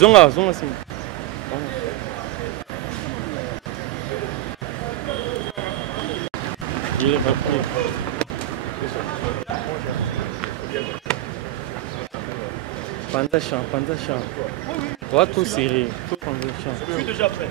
Zonga, zonga sim. Pandachan, pandachan. Toi tout serré, tout pandachan. Je suis déjà prêt.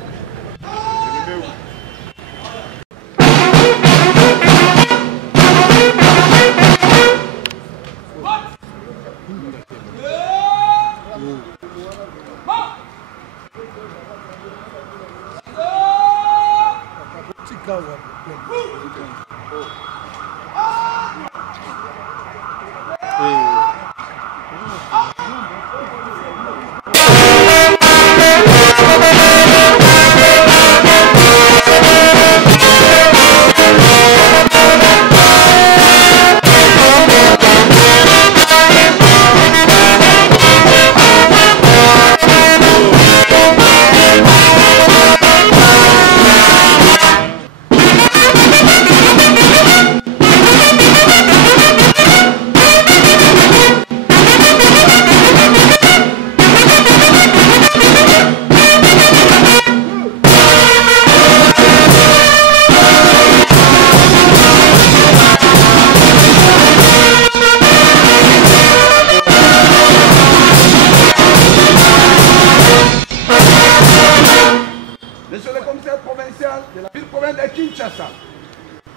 Monsieur le commissaire provincial de la ville-province de Kinshasa,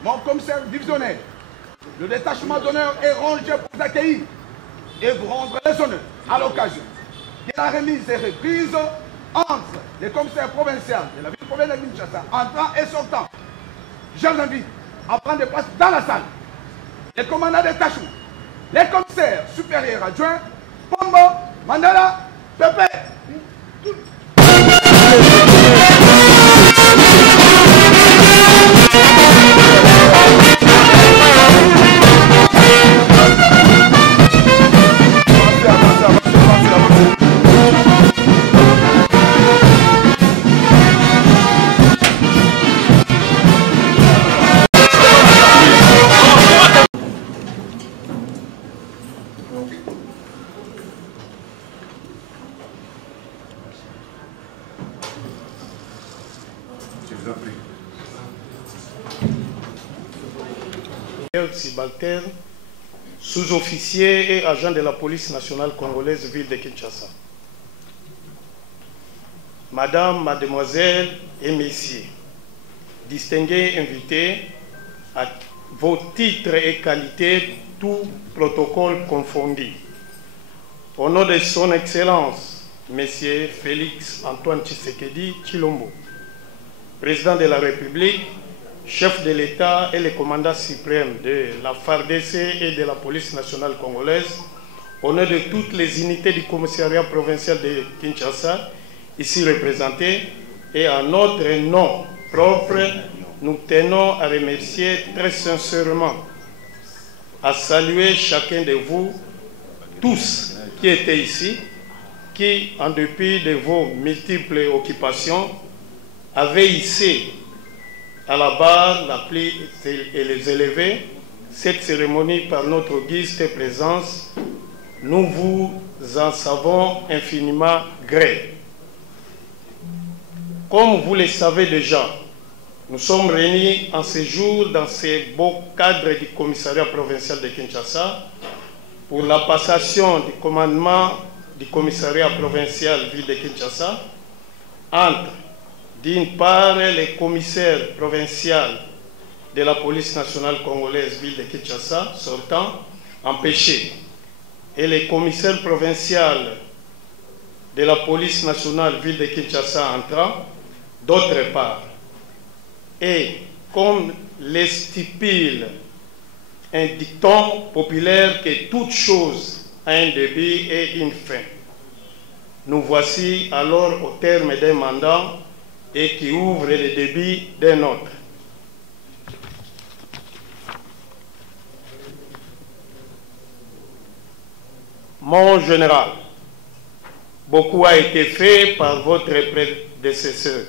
mon commissaire divisionnaire, le détachement d'honneur est rangé pour vous accueillir et vous rendre les honneurs à l'occasion de la remise et reprise entre les commissaires provinciaux de la ville-province de Kinshasa, entrant et sortant. Je vous invite à prendre place dans la salle. Les commandants des détachement, les commissaires supérieurs adjoints, Pombo, Mandala, Pepe. Subalterne, sous-officier et agent de la police nationale congolaise ville de Kinshasa. Madame, mademoiselles et messieurs, distingués invités, à vos titres et qualités, tout protocole confondu. Au nom de son Excellence, Monsieur Félix Antoine Tshisekedi Tshilombo, président de la République, chef de l'État et le commandant suprême de la FARDC et de la police nationale congolaise, au nom de toutes les unités du commissariat provincial de Kinshasa, ici représentées, et en notre nom propre, nous tenons à remercier très sincèrement, à saluer chacun de vous, tous qui étaient ici, qui, en dépit de vos multiples occupations, avaient hissé à la barre la plus élevée cette cérémonie par notre auguste présence. Nous vous en savons infiniment gré. Comme vous le savez déjà, nous sommes réunis en ce jour dans ce beau cadre du commissariat provincial de Kinshasa pour la passation du commandement du commissariat provincial ville de Kinshasa entre, d'une part, le commissaire provincial de la police nationale congolaise ville de Kinshasa sortant empêché et le commissaire provincial de la police nationale ville de Kinshasa entrant, d'autre part. Et comme le stipule un dicton populaire que toute chose a un début et une fin. Nous voici alors au terme d'un mandat et qui ouvre le début d'un autre. Mon général, beaucoup a été fait par votre prédécesseur,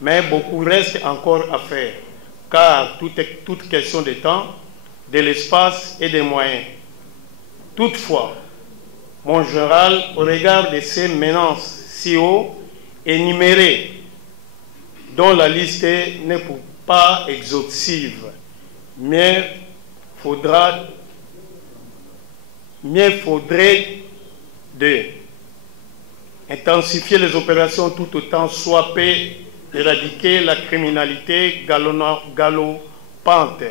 mais beaucoup reste encore à faire, car toute question de temps, de l'espace et des moyens. Toutefois, mon général, au regard de ces menaces si haut énumérées, dont la liste n'est pas exhaustive, mieux faudrait intensifier les opérations tout autant soit peut éradiquer la criminalité galopante,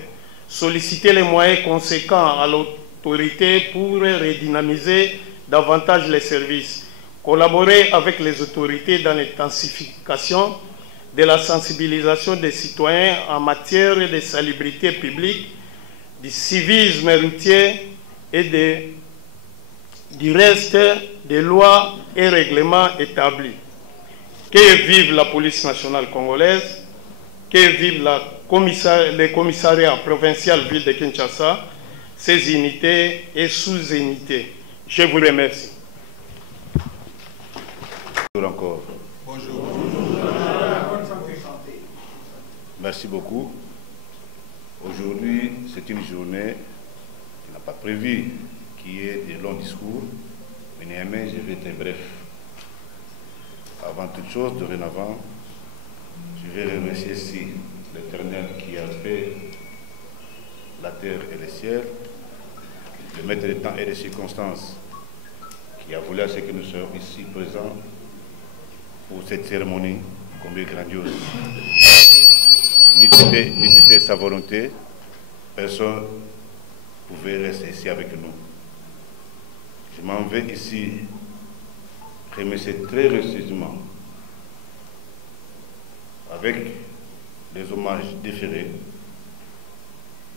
solliciter les moyens conséquents à l'autorité pour redynamiser davantage les services, collaborer avec les autorités dans l'intensification de la sensibilisation des citoyens en matière de salubrité publique, du civisme routier et du reste des lois et règlements établis. Que vive la police nationale congolaise, que vive le commissariat provincial ville de Kinshasa, ses unités et sous-unités. Je vous remercie. Bonjour encore. Bonjour. Merci beaucoup. Aujourd'hui, c'est une journée qui n'a pas prévu qu'il y ait de longs discours, mais néanmoins, je vais être bref. Avant toute chose, dorénavant, je vais remercier ici l'Éternel qui a fait la terre et le ciel, le maître des temps et des circonstances, qui a voulu à ce que nous soyons ici présents pour cette cérémonie combien grandiose. Ni c'était sa volonté, personne ne pouvait rester ici avec nous. Je m'en vais ici remercier très respectueusement, avec les hommages déférés,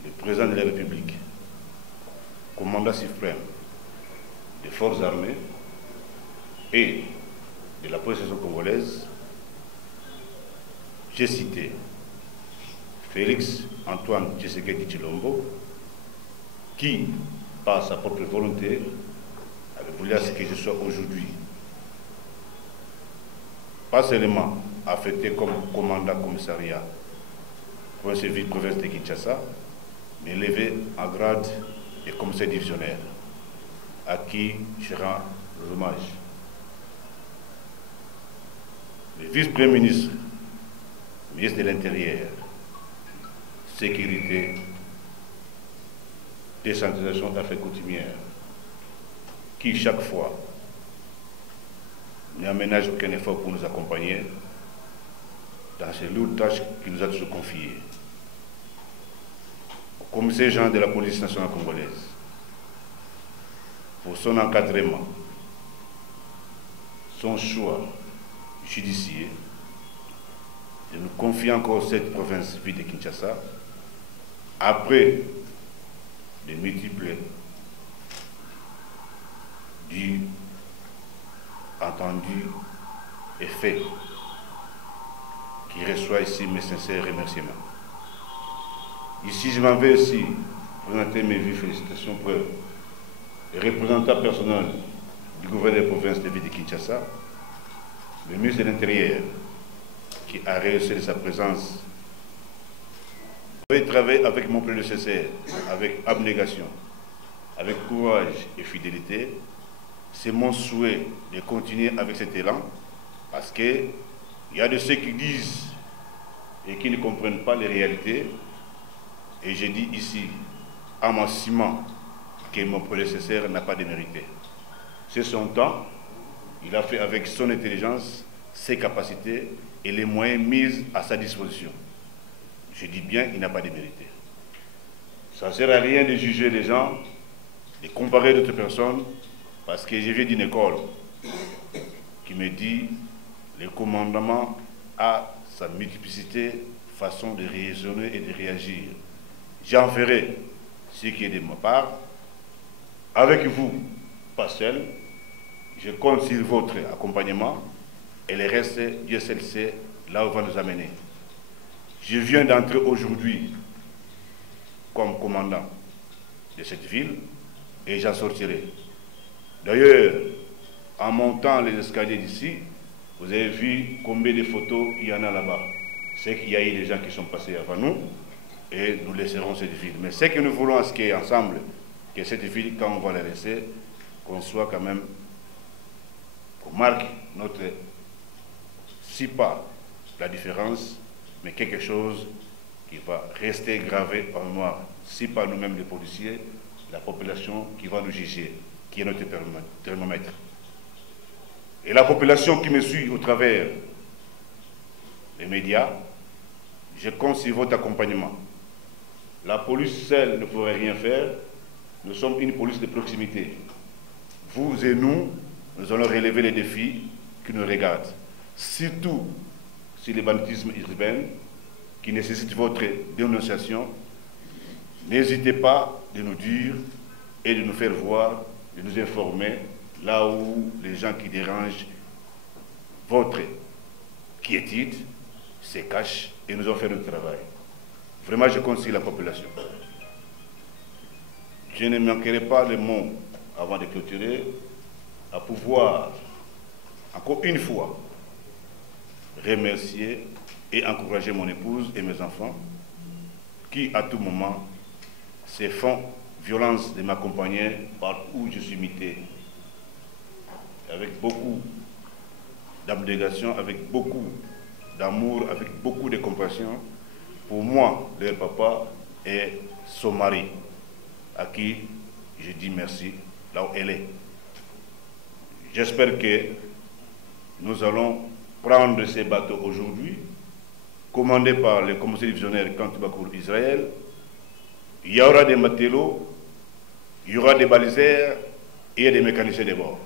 le président de la République, commandant suprême des forces armées et de la police congolaise. J'ai cité Félix Antoine Tshisekedi Tshilombo, qui, par sa propre volonté, avait voulu à ce que je sois aujourd'hui, pas seulement affecté comme commandant commissariat pour un service province de Kinshasa, mais élevé en grade de commissaire divisionnaire, à qui je rends l'hommage. Le vice-premier ministre, ministre de l'Intérieur, Sécurité, décentralisation d'affaires coutumières, qui chaque fois n'aménage aucun effort pour nous accompagner dans ces lourdes tâches qu'il nous a toujours confiées. Au commissaire général de la police nationale congolaise, pour son encadrement, son choix judiciaire, de nous confier encore cette province ville de Kinshasa, après de multiples dits, entendus et faits, qui reçoit ici mes sincères remerciements. Ici, je m'en vais aussi présenter mes vives félicitations pour le représentant personnel du gouverneur de la province de ville de Kinshasa, le ministre de l'Intérieur, qui a réussi de sa présence. Je vais travailler avec mon prédécesseur, avec abnégation, avec courage et fidélité. C'est mon souhait de continuer avec cet élan, parce qu'il y a de ceux qui disent et qui ne comprennent pas les réalités. Et j'ai dit ici, à mon ciment, que mon prédécesseur n'a pas démérité. C'est son temps, il a fait avec son intelligence, ses capacités et les moyens mis à sa disposition. Je dis bien, il n'a pas démérité. Ça ne sert à rien de juger les gens de comparer d'autres personnes, parce que je viens d'une école qui me dit le commandement a sa multiplicité, façon de raisonner et de réagir. J'en ferai ce qui est de ma part. Avec vous, pas seul, je compte sur votre accompagnement et le reste, Dieu seul sait là où va nous amener. Je viens d'entrer aujourd'hui comme commandant de cette ville et j'en sortirai. D'ailleurs, en montant les escaliers d'ici, vous avez vu combien de photos il y en a là-bas. C'est qu'il y a eu des gens qui sont passés avant nous et nous laisserons cette ville. Mais ce que nous voulons à ce qu'il y ait ensemble, que cette ville, quand on va la laisser, qu'on soit quand même, qu'on marque notre, si pas la différence, mais quelque chose qui va rester gravé en mémoire, si pas nous-mêmes les policiers, la population qui va nous juger, qui est notre thermomètre. Et la population qui me suit au travers des médias, je compte sur votre accompagnement. La police seule ne pourrait rien faire. Nous sommes une police de proximité. Vous et nous, nous allons relever les défis qui nous regardent. Surtout sur le banditisme urbain qui nécessite votre dénonciation. N'hésitez pas de nous dire et de nous faire voir, de nous informer là où les gens qui dérangent votre quiétude se cachent et nous ont fait notre travail. Vraiment, je compte sur la population. Je ne manquerai pas de mots avant de clôturer à pouvoir, encore une fois, remercier et encourager mon épouse et mes enfants qui, à tout moment, se font violence de m'accompagner partout où je suis muté, avec beaucoup d'abnégation, avec beaucoup d'amour, avec beaucoup de compassion pour moi, leur papa et son mari, à qui je dis merci là où elle est. J'espère que nous allons prendre ces bateaux aujourd'hui, commandés par le commissaire divisionnaire Kantubakour Israël. Il y aura des matelots, il y aura des balisères et des mécaniciens de bord.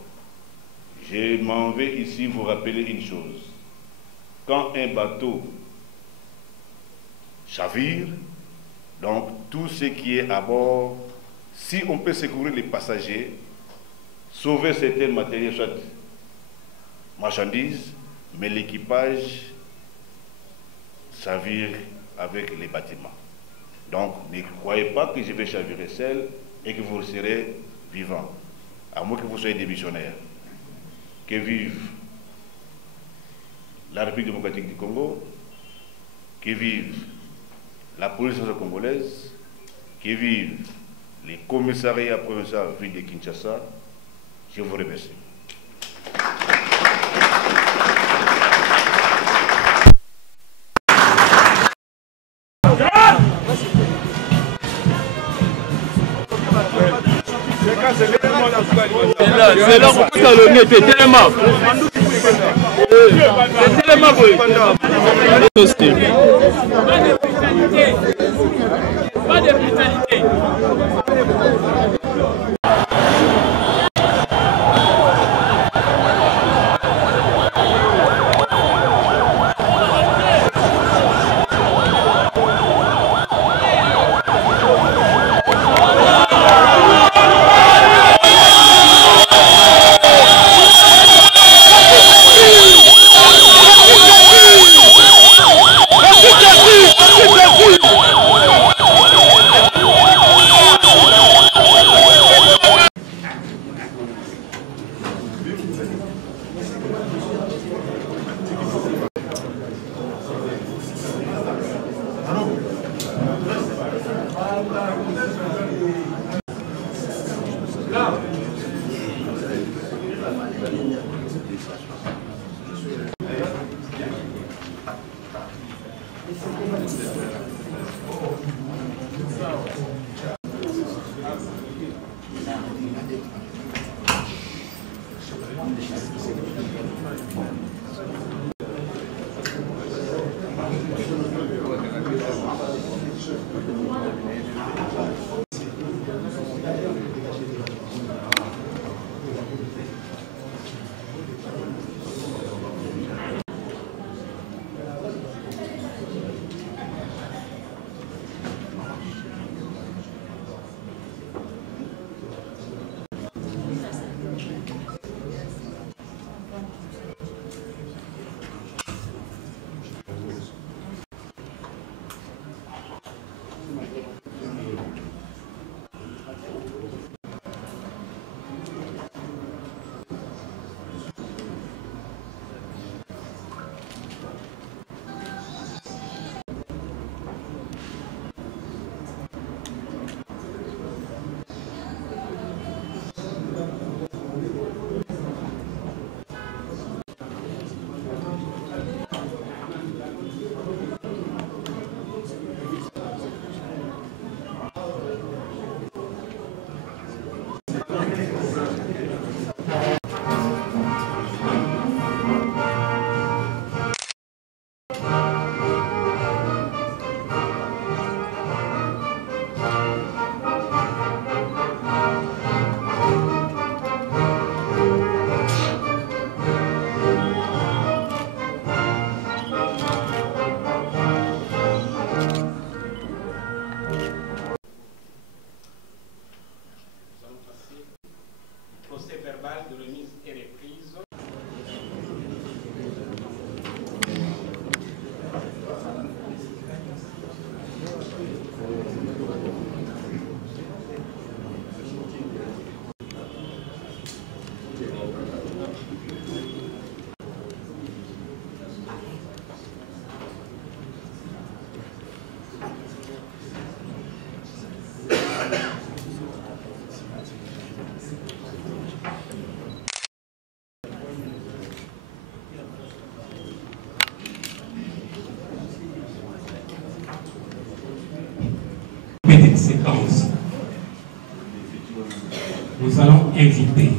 Je m'en vais ici vous rappeler une chose. Quand un bateau chavire, donc tout ce qui est à bord, si on peut secourir les passagers, sauver certains matériels, soit marchandises, mais l'équipage chavire avec les bâtiments. Donc ne croyez pas que je vais chavirer seul et que vous serez vivant, à moins que vous soyez des missionnaires. Que vive la République démocratique du Congo, que vive la police congolaise, que vive les commissariats provinciaux ville de Kinshasa. Je vous remercie. C'est là qu'on peut salonner, c'est tellement. C'est tellement beau. Pas de brutalité. verbale de remise est reprise. Séquence. Nous allons inviter